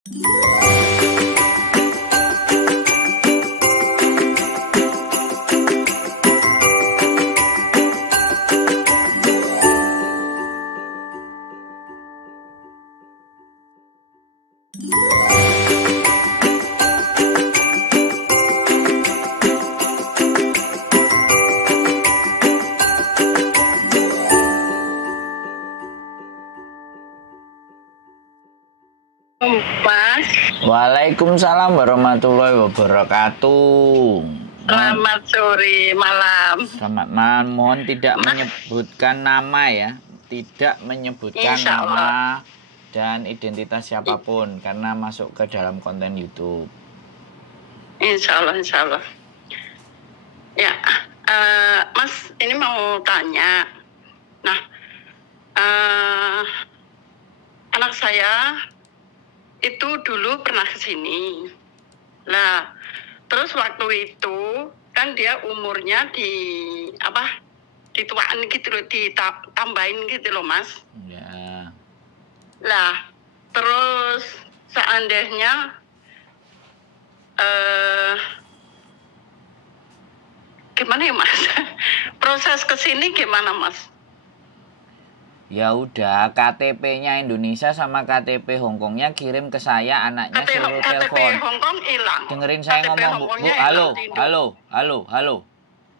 Mas. Waalaikumsalam warahmatullahi wabarakatuh. Selamat sore malam. Selamat malam. Mohon tidak menyebutkan nama ya, tidak menyebutkan nama dan identitas siapapun karena masuk ke dalam konten YouTube. Insya Allah. Ya, Mas, ini mau tanya. Nah, anak saya itu dulu pernah ke sini. Nah, terus waktu itu kan dia umurnya dituakan gitu loh, ditambahin gitu loh, Mas. Ya. Lah, terus seandainya gimana ya, Mas? Proses ke sini gimana, Mas? Ya udah, KTP-nya Indonesia sama KTP Hongkongnya kirim ke saya, anaknya suruh telepon. KTP Hongkong hilang. Dengerin saya ngomong, Bu. Halo.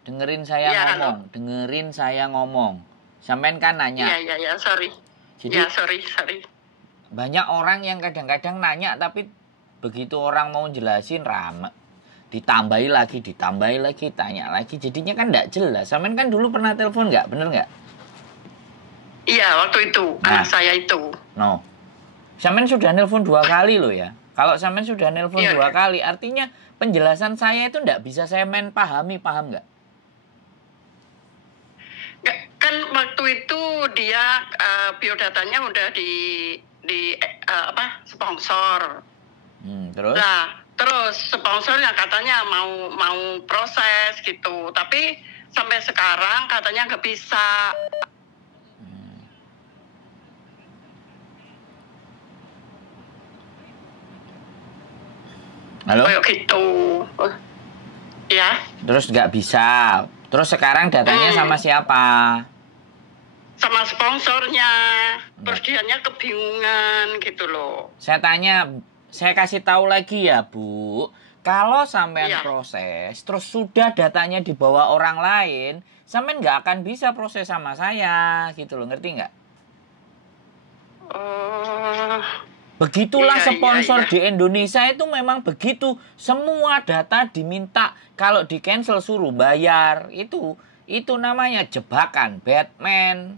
Dengerin saya ngomong. Halo. Dengerin saya ngomong. Sampean kan nanya. Iya, sorry. Jadi, ya, sorry. Banyak orang yang kadang-kadang nanya, tapi begitu orang mau jelasin rame. Ditambahi lagi, tanya lagi. Jadinya kan nggak jelas. Sampean kan dulu pernah telepon nggak? Bener nggak? Iya, waktu itu anak saya itu. No. Sampean sudah nelpon 2 kali loh ya. Kalau sampean sudah nelpon 2 kali, artinya penjelasan saya itu nggak bisa saya paham nggak? Kan waktu itu dia biodatanya udah di sponsor. Terus? Nah, terus sponsornya katanya mau proses gitu, tapi sampai sekarang katanya nggak bisa. Halo? Kayak gitu. Ya. Terus nggak bisa. Terus sekarang datanya sama siapa? Sama sponsornya. Terus dianya kebingungan gitu loh. Saya tanya, saya kasih tahu lagi ya, Bu. Kalau sampean proses, terus sudah datanya dibawa orang lain, sampean nggak akan bisa proses sama saya, gitu loh, ngerti nggak? Begitulah sponsor di Indonesia itu memang begitu. Semua data diminta. Kalau di cancel suruh bayar. Itu namanya jebakan Batman.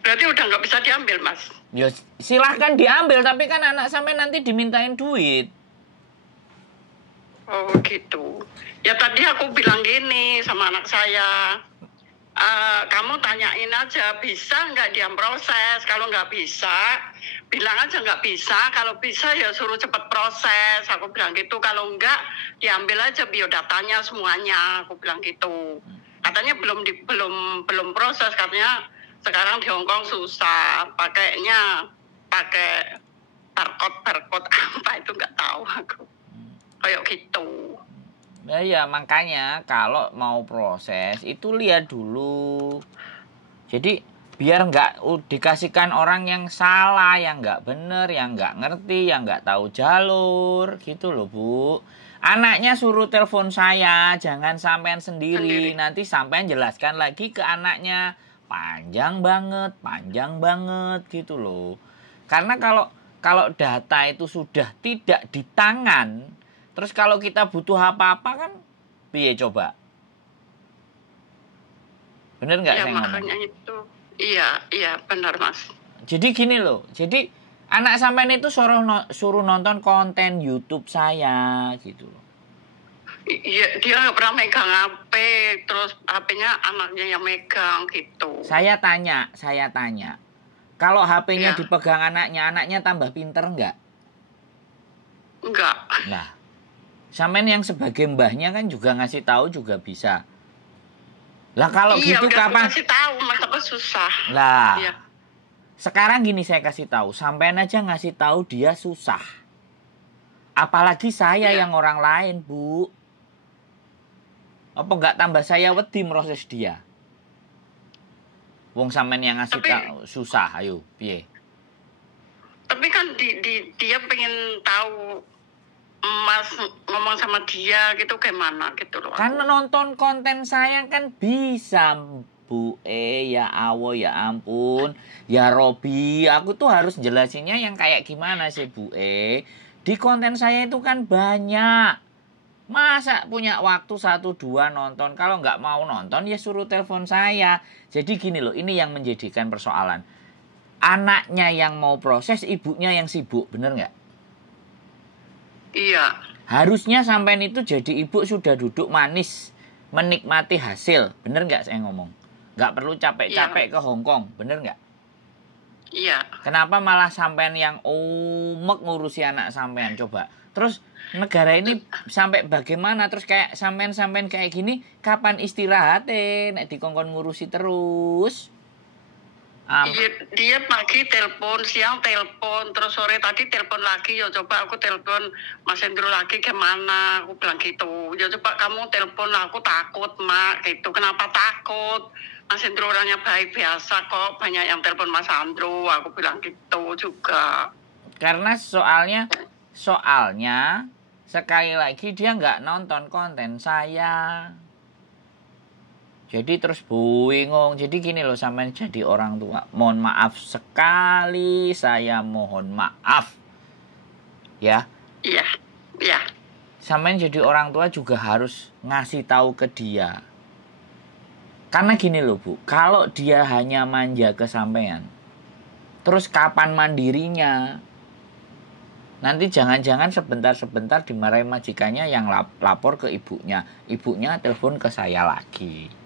Berarti udah nggak bisa diambil, Mas? Ya silahkan diambil. Tapi kan anak sampai nanti dimintain duit. Oh gitu. Ya tadi aku bilang gini sama anak saya. Kamu tanyain aja bisa nggak dia proses. Kalau nggak bisa, bilang aja nggak bisa. Kalau bisa ya suruh cepet proses. Aku bilang gitu. Kalau nggak, diambil aja biodatanya semuanya. Aku bilang gitu. Katanya belum proses. Katanya sekarang di Hongkong susah. Pakai barcode apa itu nggak tahu aku. Kayak gitu. Nah ya makanya kalau mau proses itu lihat dulu. Jadi biar nggak dikasihkan orang yang salah, yang nggak bener, yang nggak ngerti, yang nggak tahu jalur gitu loh, Bu. Anaknya suruh telepon saya, jangan sampean sendiri. Nanti sampean jelaskan lagi ke anaknya. Panjang banget gitu loh. Karena kalau data itu sudah tidak di tangan, terus kalau kita butuh apa-apa kan, piye coba? Bener nggak saya ngomong? Makanya itu, iya benar Mas. Jadi gini loh, jadi anak sampean itu suruh nonton konten YouTube saya gitu loh. Iya, dia nggak pernah megang HP, terus HP-nya anaknya yang megang gitu. Saya tanya, kalau HP-nya dipegang anaknya tambah pinter nggak? Enggak. Nah. Sampean yang sebagai mbahnya kan juga ngasih tahu juga bisa. Lah kalau gitu kapan? Ngasih tahu, mas apa susah. Lah. Iya. Sekarang gini saya kasih tahu, sampean aja ngasih tahu dia susah. Apalagi saya yang orang lain, Bu. Apa nggak tambah saya wedi proses dia? Wong sampean yang ngasih tahu susah, ayo, piye? Tapi kan dia pengen tahu Mas ngomong sama dia gitu gimana gitu loh. Karena nonton konten saya kan bisa, Bu. Ya Allah, ya ampun. Ya Robi, aku tuh harus jelasinnya yang kayak gimana sih, Bu. Di konten saya itu kan banyak. Masa punya waktu 1-2 nonton? Kalau nggak mau nonton ya suruh telepon saya. Jadi gini loh, ini yang menjadikan persoalan. Anaknya yang mau proses, ibunya yang sibuk, bener nggak? Iya. Harusnya sampean itu jadi ibu sudah duduk manis, menikmati hasil, bener nggak saya ngomong? Nggak perlu capek-capek ke Hongkong, bener nggak? Iya. Kenapa malah sampean yang umek ngurusi anak sampean, coba? Terus negara ini sampai bagaimana? Terus kayak sampean kayak gini, kapan istirahat nek dikongkon ngurusi terus? Dia pagi telepon, siang telepon, terus sore tadi telepon lagi. Ya coba aku telepon Mas Hendro lagi gimana? Aku bilang gitu. Ya coba kamu telepon, aku takut Mak gitu. Kenapa takut? Mas Hendro orangnya baik biasa kok. Banyak yang telepon Mas Hendro. Aku bilang gitu juga. Karena soalnya sekali lagi dia nggak nonton konten saya. Jadi terus bingung. Jadi gini loh, sampean jadi orang tua. Mohon maaf sekali, saya mohon maaf. Ya. Iya. Iya. Sampean jadi orang tua juga harus ngasih tahu ke dia. Karena gini loh, Bu. Kalau dia hanya manja ke sampean, terus kapan mandirinya? Nanti jangan-jangan sebentar-sebentar dimarahi majikannya yang lapor ke ibunya. Ibunya telepon ke saya lagi.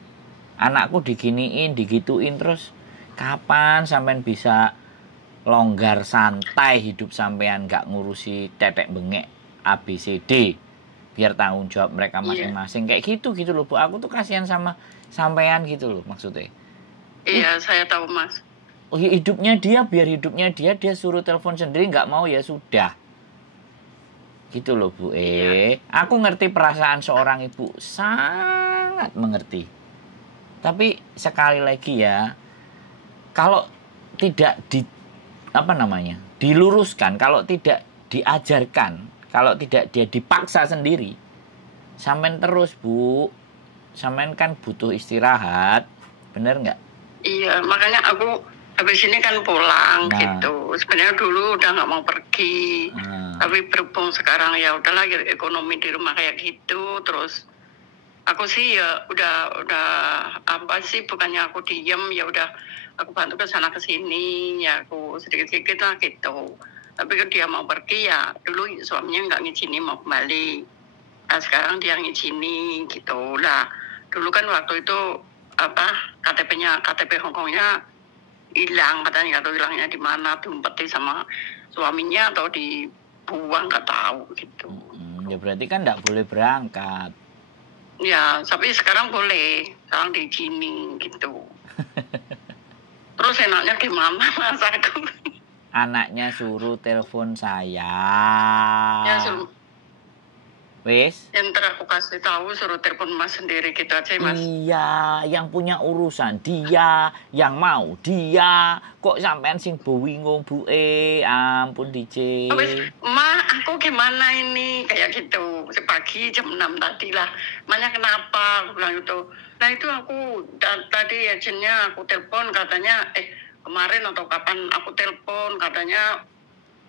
Anakku diginiin, digituin, terus kapan sampean bisa longgar santai hidup sampean, gak ngurusi tetek bengek ABCD, biar tanggung jawab mereka masing-masing. Kayak gitu loh, Bu. Aku tuh kasihan sama sampean gitu loh maksudnya. Iya, saya tahu Mas. Oh, hidupnya dia, biar hidupnya dia suruh telepon sendiri, nggak mau ya sudah. Gitu loh, Bu. Aku ngerti perasaan seorang ibu, sangat mengerti. Tapi sekali lagi ya, kalau tidak diluruskan, kalau tidak diajarkan, kalau tidak dia dipaksa sendiri, sampean terus, Bu. Sampean kan butuh istirahat, bener nggak? Iya, makanya aku habis ini kan pulang gitu. Sebenarnya dulu udah nggak mau pergi, tapi berhubung sekarang ya udahlah, ekonomi di rumah kayak gitu. Terus aku sih ya udah apa sih, bukannya aku diem, ya udah aku bantu ke sana ke sini, ya aku sedikit-sedikit lah gitu. Tapi kalau dia mau pergi ya dulu suaminya nggak ngizinin mau kembali. Nah sekarang dia ngizinin gitu lah. Dulu kan waktu itu KTP Hongkongnya hilang, katanya nggak tahu hilangnya di mana, diumpeti sama suaminya atau dibuang nggak tahu gitu. Ya berarti kan nggak boleh berangkat. Ya, tapi sekarang boleh, sekarang diizinin gitu. Terus enaknya gimana Mas aku? Anaknya suruh telepon saya. Ya suruh. Wis. Yang aku kasih tahu suruh telepon Mas sendiri gitu aja Mas. Iya, yang punya urusan dia, yang mau dia. Kok sampean sing bingung, Bu? Ampun DJ. Ma, aku gimana ini? Kayak gitu. Sepagi jam 6 tadi lah. Makanya kenapa? Aku bilang gitu. Nah itu aku tadi agennya aku telepon katanya kemarin atau kapan aku telepon katanya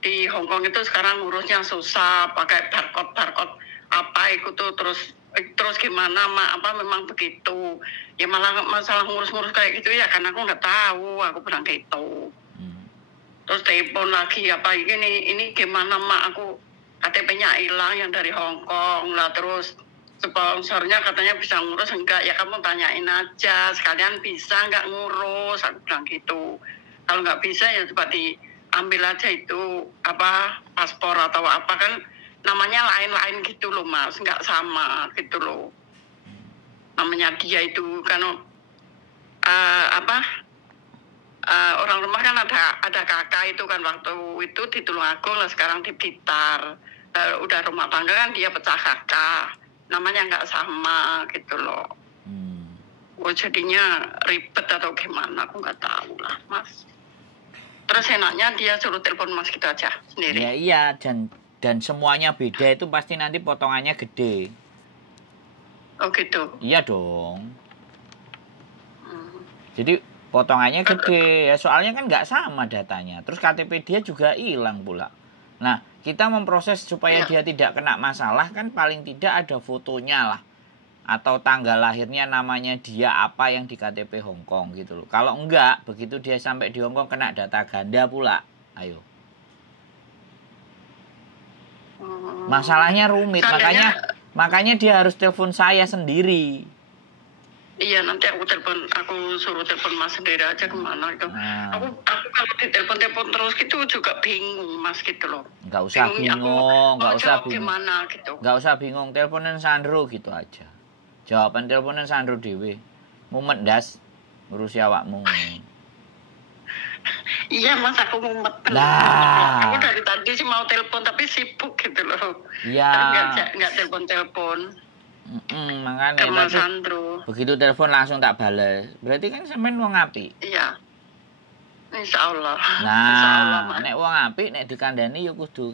di Hongkong itu sekarang ngurusnya susah pakai barcode apa itu tuh, terus gimana memang begitu ya, malah masalah ngurus kayak gitu ya, karena aku nggak tahu, aku bilang gitu. Terus telepon lagi ini gimana aku KTP-nya hilang yang dari Hongkong lah, terus sponsornya katanya bisa ngurus enggak, ya kamu tanyain aja sekalian bisa nggak ngurus, aku bilang gitu. Kalau nggak bisa ya coba diambil aja itu paspor atau apa, kan namanya lain-lain gitu loh Mas, nggak sama gitu loh. Namanya dia itu kan orang rumah kan ada kakak itu kan waktu itu di Tulungagung lah, sekarang di Blitar. Udah rumah tangga kan dia pecah kakak, namanya nggak sama gitu loh. Jadinya ribet atau gimana aku nggak tahu lah mas. Terus enaknya dia suruh telepon mas gitu aja sendiri. Ya iya, dan semuanya beda itu pasti nanti potongannya gede. Oh gitu. Iya dong. Jadi potongannya gede ya, soalnya kan nggak sama datanya. Terus KTP dia juga hilang pula. Nah, kita memproses supaya dia tidak kena masalah kan paling tidak ada fotonya lah. Atau tanggal lahirnya namanya dia apa yang di KTP Hong Kong gitu loh. Kalau enggak, begitu dia sampai di Hong Kong kena data ganda pula. Ayo. Masalahnya rumit, makanya dia harus telepon saya sendiri. Iya, nanti aku suruh telepon mas sendiri aja kemana itu. Aku kalau ditelepon terus gitu juga bingung mas gitu loh. Nggak usah bingung, nggak usah bingung. Gimana gitu. Nggak usah bingung, teleponan Sandro gitu aja. Jawaban teleponan Sandro dewe. Mumet das ngurusi awakmu. Iya mas, aku mumet. Lah. Aku dari tadi sih mau telepon tapi sibuk gitu loh. Iya. Nggak telepon. Makanya Mas Sandro. Begitu telepon langsung tak bales. Berarti kan sampean wong apik. Iya. Insyaallah. Nah, Insyaallah, nek wong apik nek dikandani ya kudu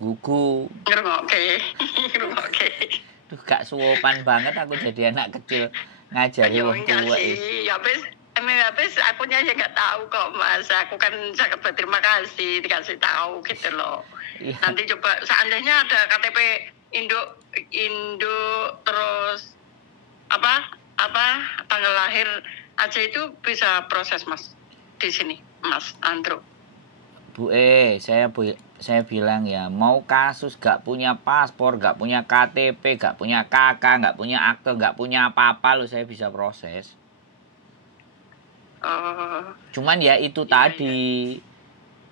gugu. Ngrungokke. Duh, gak suwopan banget aku jadi anak kecil ngajari wong tua. Ya habis akunya ya nggak tahu kok mas. Aku kan sangat berterima kasih dikasih tahu gitu loh. Iya. Nanti coba seandainya ada KTP Indo terus apa tanggal lahir aja itu bisa proses mas di sini mas Andro. Bu saya bilang ya, mau kasus gak punya paspor, gak punya KTP, gak punya KK, gak punya akte, gak punya apa-apa lo saya bisa proses. Cuman ya itu tadi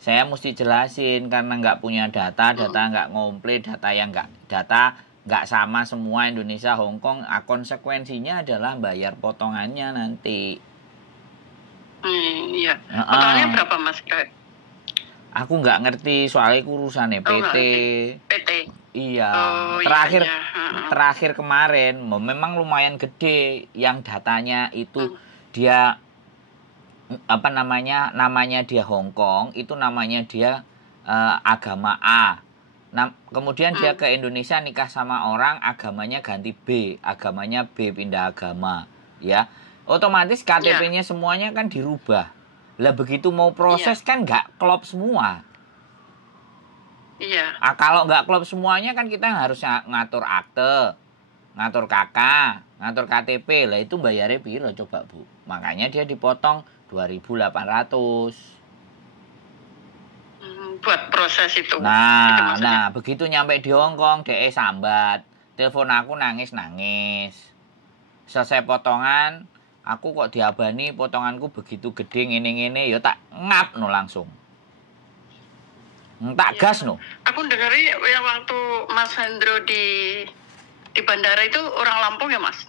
saya mesti jelasin karena nggak punya data nggak komplit, data nggak sama semua Indonesia Hong Kong. Konsekuensinya adalah bayar potongannya nanti. Iya. Potongannya berapa mas? Aku nggak ngerti soalnya urusannya PT. PT. Iya. Terakhir terakhir kemarin memang lumayan gede yang datanya itu dia namanya dia Hong Kong, itu namanya dia agama A. Kemudian dia ke Indonesia nikah sama orang, agamanya ganti B, agamanya B, pindah agama, ya. Otomatis KTP-nya semuanya kan dirubah. Lah begitu mau proses kan nggak klop semua. Iya. Kalau nggak klop semuanya kan kita harus ngatur akte, ngatur KK, ngatur KTP. Lah itu bayarnya piro coba Bu? Makanya dia dipotong 2.800. Buat proses itu. Nah, begitu nyampe di Hong Kong, DE sambat. Telepon aku nangis. Selesai potongan, aku kok diabani potonganku begitu gede ngene-ngene, ya tak ngap no langsung. Tak gas no. Aku dengerin ya waktu Mas Hendro di bandara itu orang Lampung ya Mas?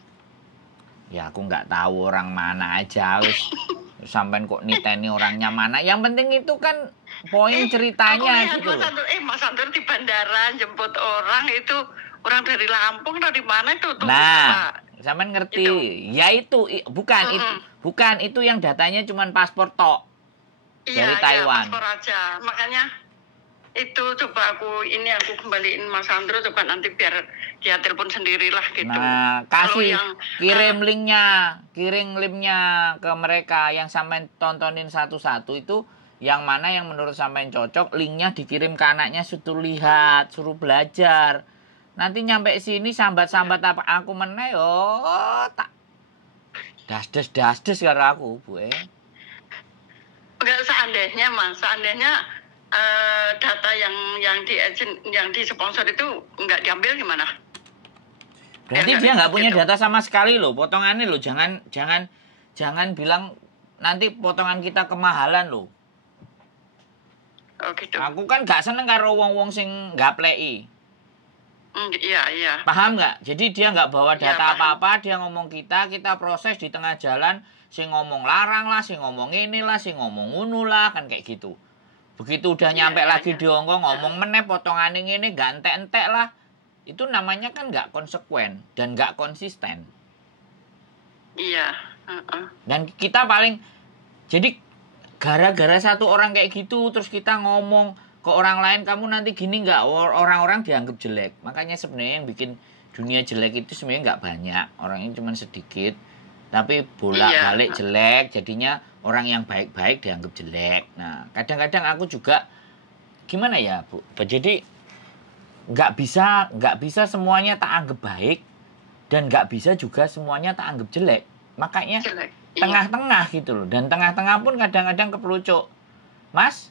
Ya aku nggak tahu orang mana aja wis. Sampai kok niteni orangnya mana. Yang penting itu kan poin ceritanya gitu. Mas Sandro di bandara jemput orang itu orang dari Lampung dari mana itu tuh? Nah, sampean ngerti. Itu. Ya itu bukan itu yang datanya cuma paspor tok. Dari Taiwan. Iya, paspor aja. Makanya itu coba aku kembaliin Mas Sandro, coba nanti biar dia telepon sendirilah gitu. Nah, kirim linknya ke mereka yang sampean tontonin satu-satu itu yang mana yang menurut sampean cocok, linknya dikirim ke anaknya, suruh lihat, suruh belajar. Nanti nyampe sini sambat-sambat apa aku meneh tak das karo aku, Bu. Enggak, seandainya data yang di sponsor itu nggak diambil gimana? Berarti dia nggak punya data sama sekali loh, potongannya loh, jangan bilang nanti potongan kita kemahalan loh. Oh gitu. Aku kan nggak seneng karo wong sing nggak play. Iya. Paham nggak? Jadi dia nggak bawa data apa-apa, dia ngomong kita proses di tengah jalan sing ngomong larang lah, sing ngomong inilah, sing ngomong ngono lah, kan kayak gitu. Begitu udah nyampe lagi di Hongkong ngomong meneh potongan ini gak entek-entek lah. Itu namanya kan gak konsekuen dan gak konsisten. Iya. Dan kita paling jadi gara-gara satu orang kayak gitu terus kita ngomong ke orang lain kamu nanti gini nggak, orang-orang dianggap jelek. Makanya sebenarnya yang bikin dunia jelek itu sebenarnya nggak banyak, orangnya cuma sedikit. Tapi bolak-balik jelek, jadinya orang yang baik-baik dianggap jelek. Nah, kadang-kadang aku juga gimana ya, Bu? Jadi nggak bisa semuanya tak anggap baik dan nggak bisa juga semuanya tak anggap jelek. Makanya tengah-tengah gitu loh. Dan tengah-tengah pun kadang-kadang kepelucuk. Mas,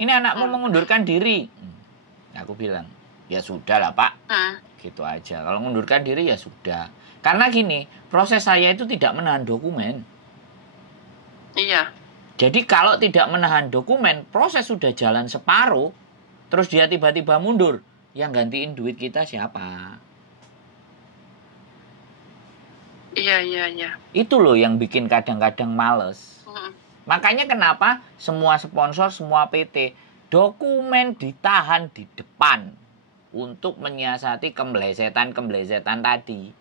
ini anakmu mengundurkan diri. Aku bilang, ya sudah lah Pak. Gitu aja. Kalau mengundurkan diri ya sudah. Karena gini, proses saya itu tidak menahan dokumen. Iya. Jadi kalau tidak menahan dokumen, proses sudah jalan separuh, terus dia tiba-tiba mundur, yang gantiin duit kita siapa? Iya. Itu loh yang bikin kadang-kadang males. Makanya kenapa semua sponsor, semua PT, dokumen ditahan di depan untuk menyiasati kembelesetan tadi.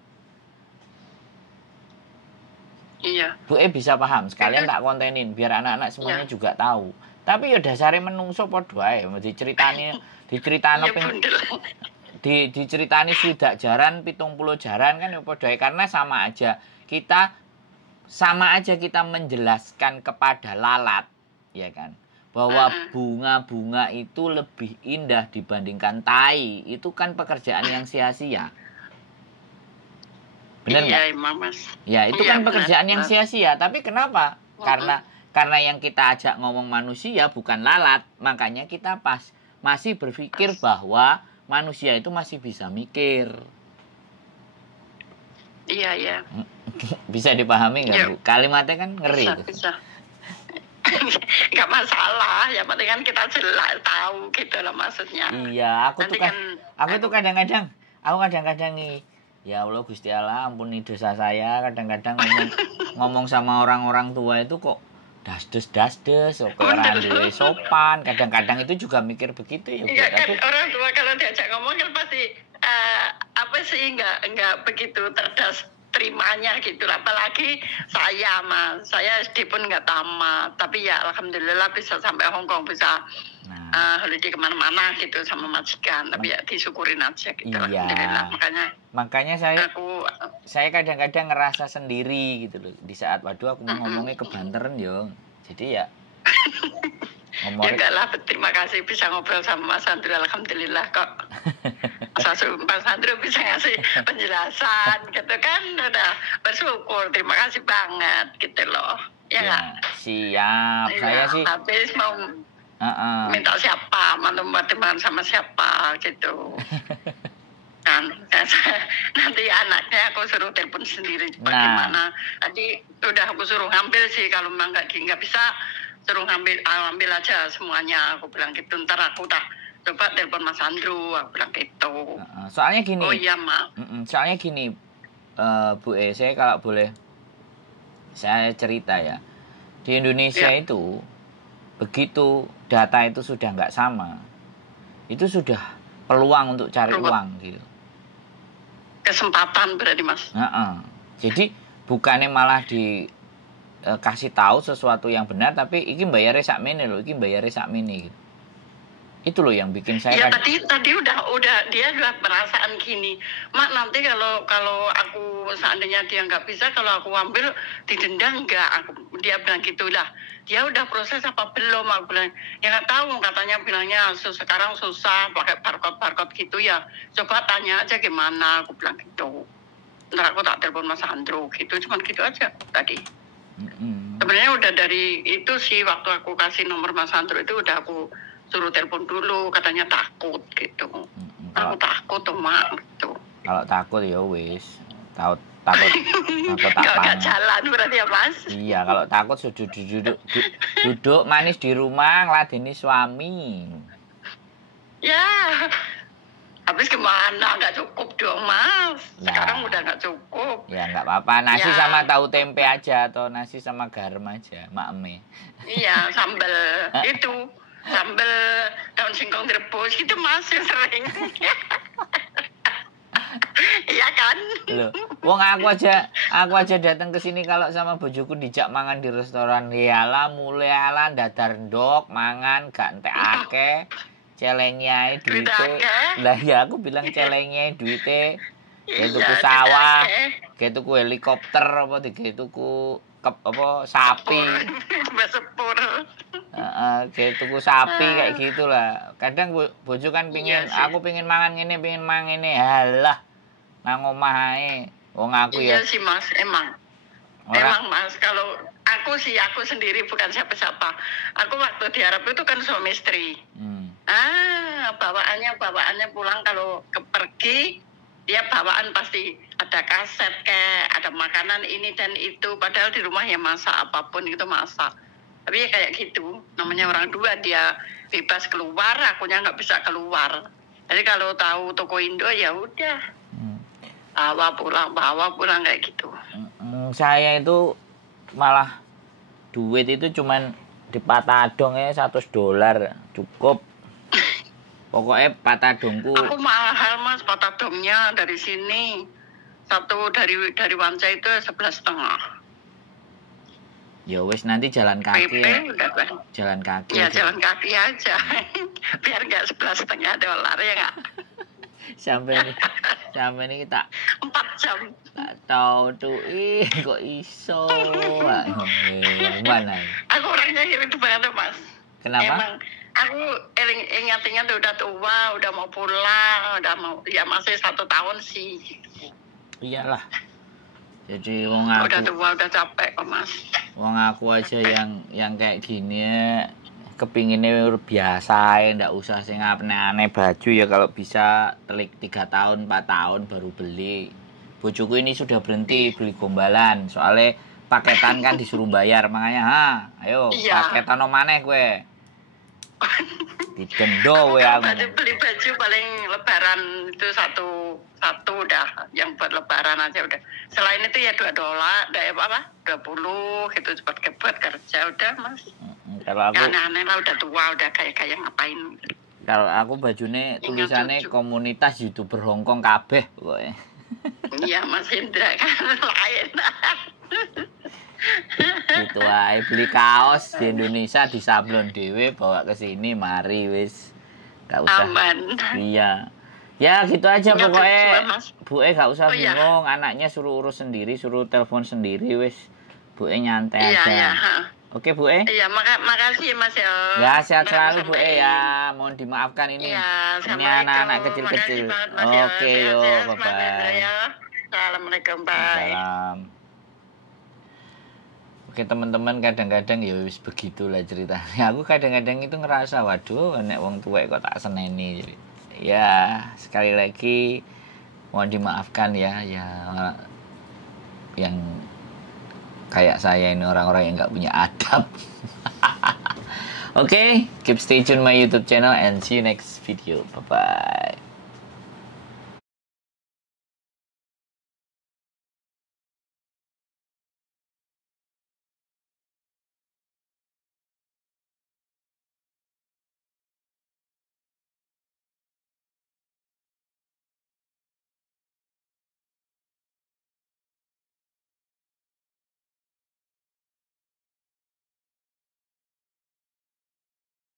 Iya. Bu bisa paham, sekalian tak kontenin biar anak-anak semuanya juga tahu. Tapi ya dasare menungso padha ae, diceritani diceritani swidak jaran 70 jaran kan ya padha ae, karena sama aja kita menjelaskan kepada lalat, ya kan, bahwa bunga-bunga itu lebih indah dibandingkan tai. Itu kan pekerjaan yang sia-sia. Benar nggak? Iya, Mas. Ya, itu kan pekerjaan yang sia-sia. Tapi kenapa? Karena yang kita ajak ngomong manusia bukan lalat. Makanya kita masih berpikir bahwa manusia itu masih bisa mikir. Iya. Bisa dipahami nggak, Bu? Kalimatnya kan ngeri. Bisa. Nggak masalah. Yang penting kan kita jelas tahu gitu loh maksudnya. Iya, aku tuh kadang-kadang nih, ya Allah Gusti Allah, ampuni dosa saya. Kadang-kadang ngomong sama orang-orang tua itu kok dasdes, orang duwe sopan. Kadang-kadang itu juga mikir begitu ya. Iya kan, orang tua kalau diajak ngomong kan pasti nggak begitu terimanya gitu. Apalagi saya SD pun nggak tamat, tapi ya alhamdulillah bisa sampai Hongkong, bisa holiday kemana-mana gitu sama majikan. Tapi ya disyukurin aja gitu. Iya. Alhamdulillah. Makanya saya kadang-kadang ngerasa sendiri gitu loh di saat waduh aku mau ngomongnya kebanteran yo. Jadi ya ya enggak lah, terima kasih bisa ngobrol sama Mas Andrew, alhamdulillah kok. Mas Andrew bisa ngasih penjelasan gitu kan, udah bersyukur, terima kasih banget gitu loh. Ya enggak? Siap. Ya, saya sih habis mau minta siapa, mau teman sama siapa gitu. Kan nanti anaknya aku suruh telepon sendiri bagaimana. Nanti udah aku suruh ngambil sih, kalau memang nggak bisa suruh ambil aja semuanya, aku bilang gitu. Ntar aku coba telepon Mas Andrew, aku bilang gitu. Soalnya gini. Oh iya Mak. Soalnya gini, Bu saya kalau boleh saya cerita ya, di Indonesia itu begitu data itu sudah nggak sama, itu sudah peluang untuk cari uang gitu. Kesempatan berarti Mas. Jadi bukannya malah kasih tahu sesuatu yang benar, tapi iki bayare sakmene lho, iki bayare sakmene gitu. Itu loh yang bikin saya. Ya tadi udah dia udah perasaan gini, Mak, nanti kalau aku seandainya dia nggak bisa, kalau aku ambil didenda nggak? Dia bilang gitulah. Dia udah proses apa belum? Aku bilang ya nggak tahu, katanya bilangnya sekarang susah pakai barcode gitu ya. Coba tanya aja gimana, aku bilang gitu. Ntar aku tak telepon Mas Andrew gitu, cuman gitu aja tadi. Sebenarnya udah dari itu sih, waktu aku kasih nomor Mas Andrew itu udah aku suruh telepon dulu, katanya takut gitu. Aku takut tuh Mak gitu. Kalau takut ya wis, takut tak nggak jalan berarti ya Mas. Iya, kalau takut duduk manis di rumah ngladeni suami. Ya, habis gimana, nggak cukup dong Mas. Nah. Sekarang udah nggak cukup. Ya nggak apa-apa, nasi Ya. sama tahu tempe aja atau nasi sama garam aja, makme. Iya, sambel itu. Sambel daun singkong direbus itu Mas yang sering. Iya kan? Loh, wong aku aja datang ke sini kalau sama bojoku dijak mangan di restoran. Yalah mulai ala dadar ndok mangan gak entek akeh. Celengnya Duit duite. akeh. Lah ya aku bilang celengnya duite. Kayak tuku Iya, sawah, akeh. kayak tuku helikopter apa kayak tuku sapi. Sepur. Kayak tuku sapi kayak gitulah. Kadang bojo kan pingin, Iya sih. aku pingin mangan ini. Halah. Nang omah ae. Wong aku Iya ya sih Mas, emang Mas, kalau aku sendiri bukan siapa-siapa. Aku waktu di Arab itu kan suami istri. Bawaannya pulang kalau pergi, dia bawaan pasti ada kaset kayak ada makanan ini dan itu. Padahal di rumah ya masak apapun itu masak. Tapi ya kayak gitu, namanya orang dua, dia bebas keluar, akunya nggak bisa keluar. Jadi kalau tahu toko Indo ya udah. bawa pulang kayak gitu. Saya itu malah duit itu cuman di patadongnya $100 cukup. Pokoknya patadongku. Aku mahal Mas patadongnya dari sini. Satu dari Wanca itu 11,5. Ya wes nanti jalan kaki. PP udah kan. Jalan kaki. Ya aja. jalan kaki aja. Biar nggak $11,5 ya nggak. Sampai ini tak 4 jam. tak tahu tuh kok iso. Mana? Aku orangnya irit banget Mas. Kenapa? Emang aku ingat-ingat udah tua, udah mau pulang, udah mau ya masih 1 tahun sih. Iyalah. Jadi wong Udah aku tua, udah capek kok Mas. wong aku aja yang kayak gini ya, kepinginnya biasa ya, ndak usah sing aneh-aneh baju ya, kalau bisa telik 3 tahun 4 tahun baru beli. Bojoku ini sudah berhenti beli gombalan soalnya paketan kan disuruh bayar, makanya ayo Iya. paketan maneh kowe. Didendo we aku. Beli baju paling lebaran itu satu udah, yang buat lebaran aja udah. Selain itu ya $2, apa 20 gitu buat kerja udah Mas. Kalau aku Aneh-aneh lah, udah tua, udah kayak ngapain. Kalau aku bajune tulisannya komunitas YouTuber Hongkong kabeh pokoknya. Iya Mas Indra kan lain. Gitu ae, beli kaos di Indonesia di sablon dhewe bawa ke sini mari wis. Gak usah. Aman. Iya. Ya gitu aja Nggak pokoknya. betul, Mas. Bu gak usah Oh, iya. bingung, anaknya suruh urus sendiri, suruh telepon sendiri wis. Bu nyantai Iya, aja. iya. Oke Bu Iya, makasih Mas ya. Ya sehat Udah selalu Bu sampein. ya. Mohon dimaafkan ini. Iya, Ini anak-anak kecil-kecil. Makasih banget, Mas ya. Oke, yo, Sehat-sehat, Mas bye-bye. Indra ya. Assalamualaikum, bye. Salam. Oke teman-teman, kadang-kadang ya wis begitulah ceritanya. Aku kadang-kadang itu ngerasa waduh nek wong tuwek kok tak seneni. Ya, sekali lagi mohon dimaafkan ya yang kayak saya ini, orang-orang yang nggak punya adab. Oke, keep stay tune my YouTube channel and see you next video. Bye bye.